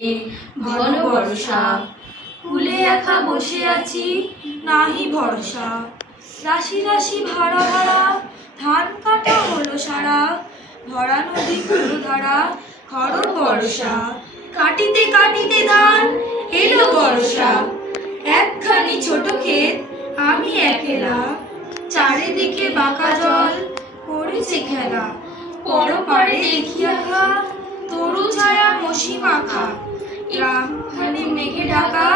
ঘন বর্ষা, কুলে একা বসে আছি নাহি ভরসা। রাশি রাশি ভাড়া ভাড়া ধান কাটা হলো সারা, ভরা নদী পুরো ধারা খর বর্ষা। কাটিতে কাটিতে ধান এলো বর্ষা, একখানি ছোট ক্ষেত আমি একলা, চারিদিকে বাঁকা জল করেছে খেলা। পরপারে দেখিয়া খা তরু ছায়া মশি মাখা, গ্রামখানি মেঘে ঢাকা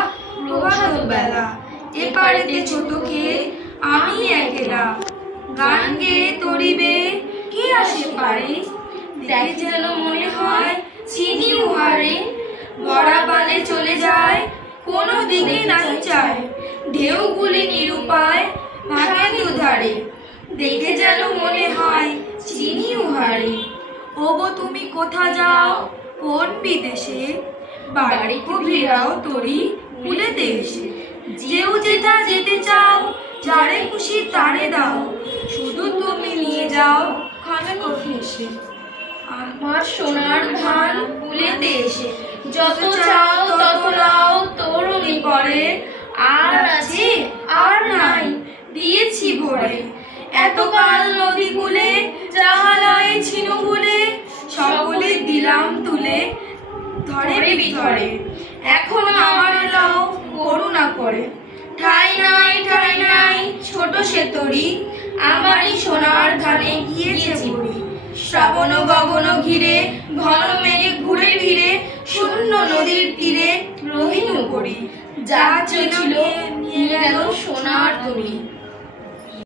প্রভাত বেলা। এপারেতে ছোট ক্ষেত আমি একলা, গান গেয়ে তরিবে কে আসে পারে। দেখে যেন মনে হয় চিনি উহারে, ভরা বালে চলে যায় কোনো দিকে নাহি চায়। ঢেউগুলি নিরুপায় ভাঙে দুধারে, দেখে যেন মনে হয় চিনি উহারে। ওগো তুমি কোথা যাও কোন বিদেশে, বাড়ি ভিড়াও তরি কুলেতে এসে। যেও যেথা যেতে চাও যারে খুশি তারে দাও, শুধু তুমি নিয়ে যাও খানে এসে। আমার সোনার ধান কুলেতে এসে, যত চাও তত লাও তরুণী পরে। আর আছে আর নাই দিয়েছি ভরে, এতকাল নদী কূলে জাহালয়ে ছিল ভুলে। সকলে দিলাম তুলে ধরে বিধরে, এখন আমার লাও করুণা করে। ঠাই নাই ঠাই নাই ছোট সে তরি, আমারই সোনার ধানে গিয়েছে বুড়ি। শ্রাবণ গগন ঘিরে ঘন মেঘে ঘুরে ফিরে, শূন্য নদীর তীরে রহিনু করি। যা ছিল নিয়ে গেল সোনার তরি।